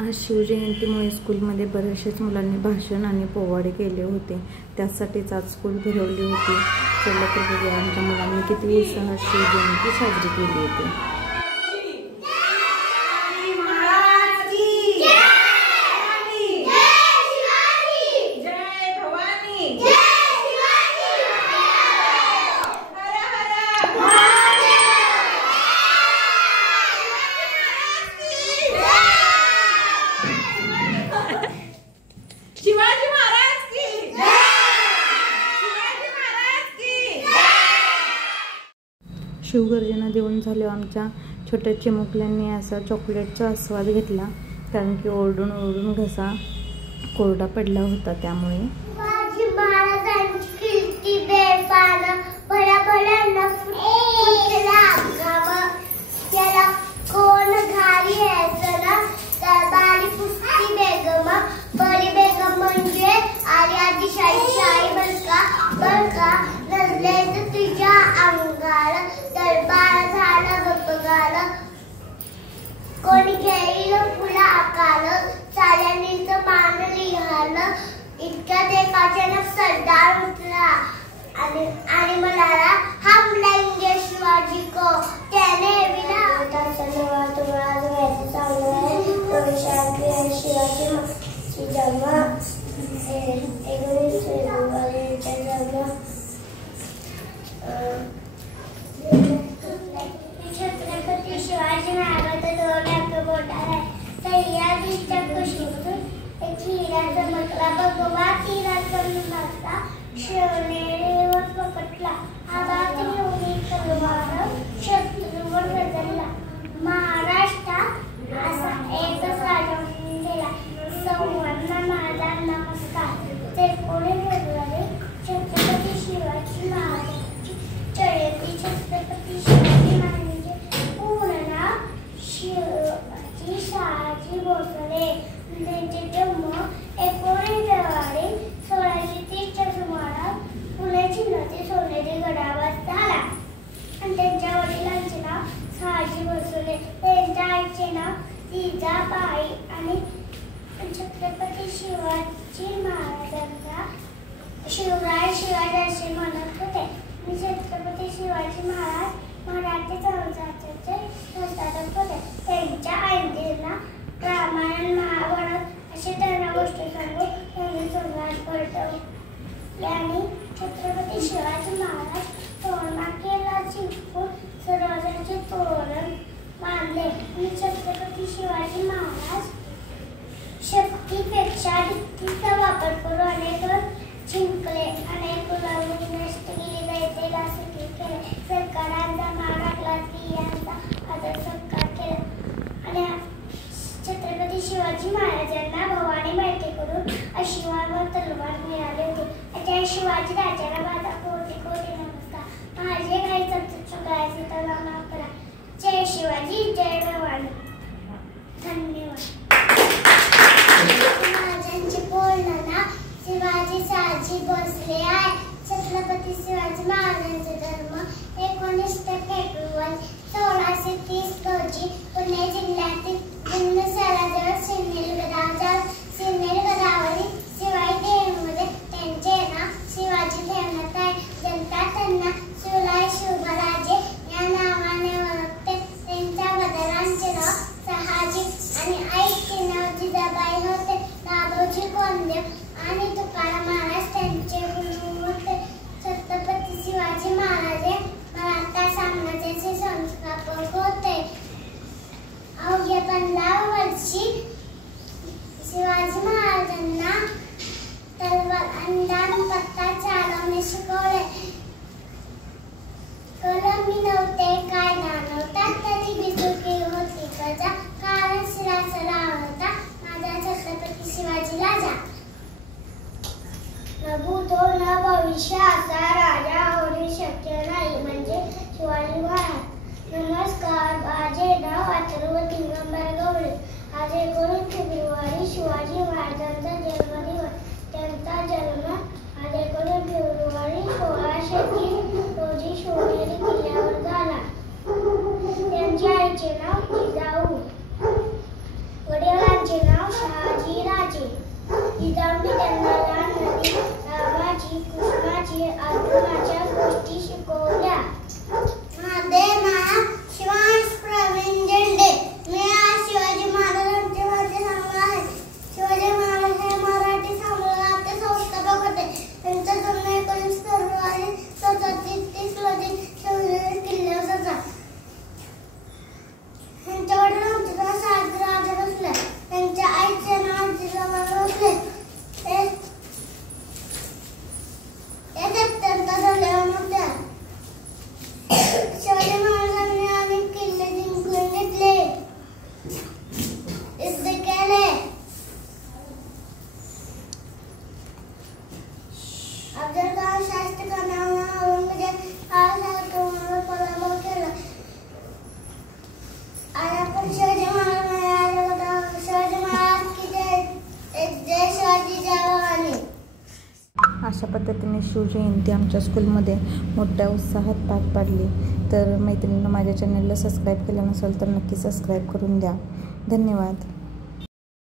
आज शिवजयंतीमुळे स्कूलमध्ये बऱ्याचशाच मुलांनी भाषण आणि पोवाडे केले होते. त्यासाठीच आज स्कूल भरवली होती. चला तर बघूया आमच्या मुलांनी किती उत्साहात शिवजयंती साजरी केली होती. शिवगर्जना देऊन झाल्यावर आमच्या छोट्या चिमुकल्यांनी असा चॉकलेटचा आस्वाद घेतला, कारण की ओरडून ओरडून घसा कोरडा पडला होता. त्यामुळे कोणी घेईल फुला आकार चाल्यानीच मान लिहाल इतक्या देखाच्या सरदार उतरा आणि म्हणाला हम लेंगे शिवाजी को त्याने विना शिवाजी जन्म छत्रपती शिवाजी महाराज सह्याद्रीच्या कुशीतून एक हिरा चमकला भगवा तिरा चमकला शिवनेरीवर पकडला आवाज येऊन तलवार शत्रूवर बदलला महाराष्ट्रात असा एकच राजा गेला सौवर्ण माझा नमस्कार. 19 फेब्रुवारी छत्रपती शिवाजी महाराजांची जयंती. छत्रपती शिवाजी महाराजांचे पूर्ण नाव शिवाजी शहाजी भोसले. त्यांचे जन्म 19 फेब्रुवारी 1630 च्या सुमारास पुणे जिल्ह्यातील सोनेरी गडावर झाला. आणि त्यांच्या वडिलांचे नाव शहाजी भोसले, त्यांच्या आईचे नाव जिजाबाई. आणि छत्रपती शिवाजी महाराजांना शिवराय शिवाजी असे म्हणत होते. छत्रपती शिवाजी महाराज मराठी संस्कृतीचे संस्थापक होते. त्यांच्या आईंना रामायण महाभारत असे त्यांना गोष्टी सांगून त्यांनी सुरुवात करतो. आणि छत्रपती शिवाजी महाराज तोरणा जिंकून सरोवराचे तोरण बांधले. आणि छत्रपती शिवाजी महाराज शक्तीपेक्षा युक्तीचा वापर करून अनेक जिंकले. अनेक गुलामी नष्ट केली दैत्याला सुखी केले. सरकारांचा मार टाकला, स्त्रियांचा आदर सत्कार केला. आणि छत्रपती शिवाजी महाराजांना भवानी मातेकडून अश्वावर तलवार मिळाली होती. त्या शिवाजी राजाला माझा कोटी कोटी नमस्कार. माझे काही चुकायचे तर माफ करा. जय शिवाजी, जय भवानी. धन्यवाद. महाराजांचे पूर्ण नाव शिवाजी शहाजी भोसले आहे. छत्रपती शिवाजी महाराजांचा जन्म 19 फेब्रुवारी 1630 रोजी पुणे जिल्ह्यातील जुन्नर शहराजवळ सिन्नर गडावरील शिवाई देवीमध्ये त्यांचे नाव शिवाजी ठेवण्यात आहे. जनता त्यांना शिवराय शिवराजे या नावाने ओळखते. त्यांच्या वडिलांचे नाव शहाजी आणि आईचे नाव जिजाबाई होते. दादोजी कोंडदेव आणि तुकाराम महाराज त्यांचे गुरु होते. छत्रपती शिवाजी महाराज मराठा साम्राज्याचे संस्थापक होते. अवघ्या 15 वर्षी शिवाजी महाराजांना तलवार आणि दांडपट्टा चालवणे शिकवले. कलमी नव्हते, कायदा नव्हता, तरी बिजुकी होती प्रजा. कारण शिराचा होता माझा छत्रपती शिवाजी राजा. न भूतो न भविष्य असा राजा होणे शक्य नाही म्हणजे शिवाजी महाराज. नमस्कार. माझे नाव अथर्व दिगंबर गवळे. आज 19 फेब्रुवारी शिवाजी महाराजांचा जन्मदिवस. त्यांचा जन्म आज 19 फेब्रुवारी 1986 रोजी शिवनेरी किल्ल्यावर झाला. त्यांच्या आईचे नाव जिजाऊ, वडिलांचे नाव शहाजी राजे. जिजाऊंनी त्यांना लहान नदी, रामाची, कृष्णाची, अर्जुनाच्या गोष्टी शिकवल्या. माझे नाव शिवांश प्रवीण झेंडे. मी आज शिवाजी महाराजांची माहिती सांगणार आहे. शिवाजी महाराज हे मराठी साम्राज्याचे संस्थापक होते. त्यांचा जन्म 19 फेब्रुवारी 1730 रोजी शिवनेरी किल्ल्यावर झाला. त्यांच्या वडिलांचे नाव शहाजी राजे भोसले. त्यांच्या आईचे नाव जिजाबाई भोसले. हे अत्यंत धैर्यवान होत्या. शिवाजी महाराजांनी अनेक किल्ले जिंकून घेतले, युद्ध केले. अफजलखान शाहिस्तेखानाने औरंगजेब खानचा पराभव केला. आणि आपण शिवाजी महाराज शिवाजी महाराज की जय, जय शिवाजी जय भवानी. अशा पद्धतीने शिवजयंती आमच्या स्कूलमध्ये मोठ्या उत्साहात पार पाडली. तर मैत्रिणींना माझ्या चॅनलला सबस्क्राईब केलं नसेल तर नक्की सबस्क्राईब करून द्या. धन्यवाद.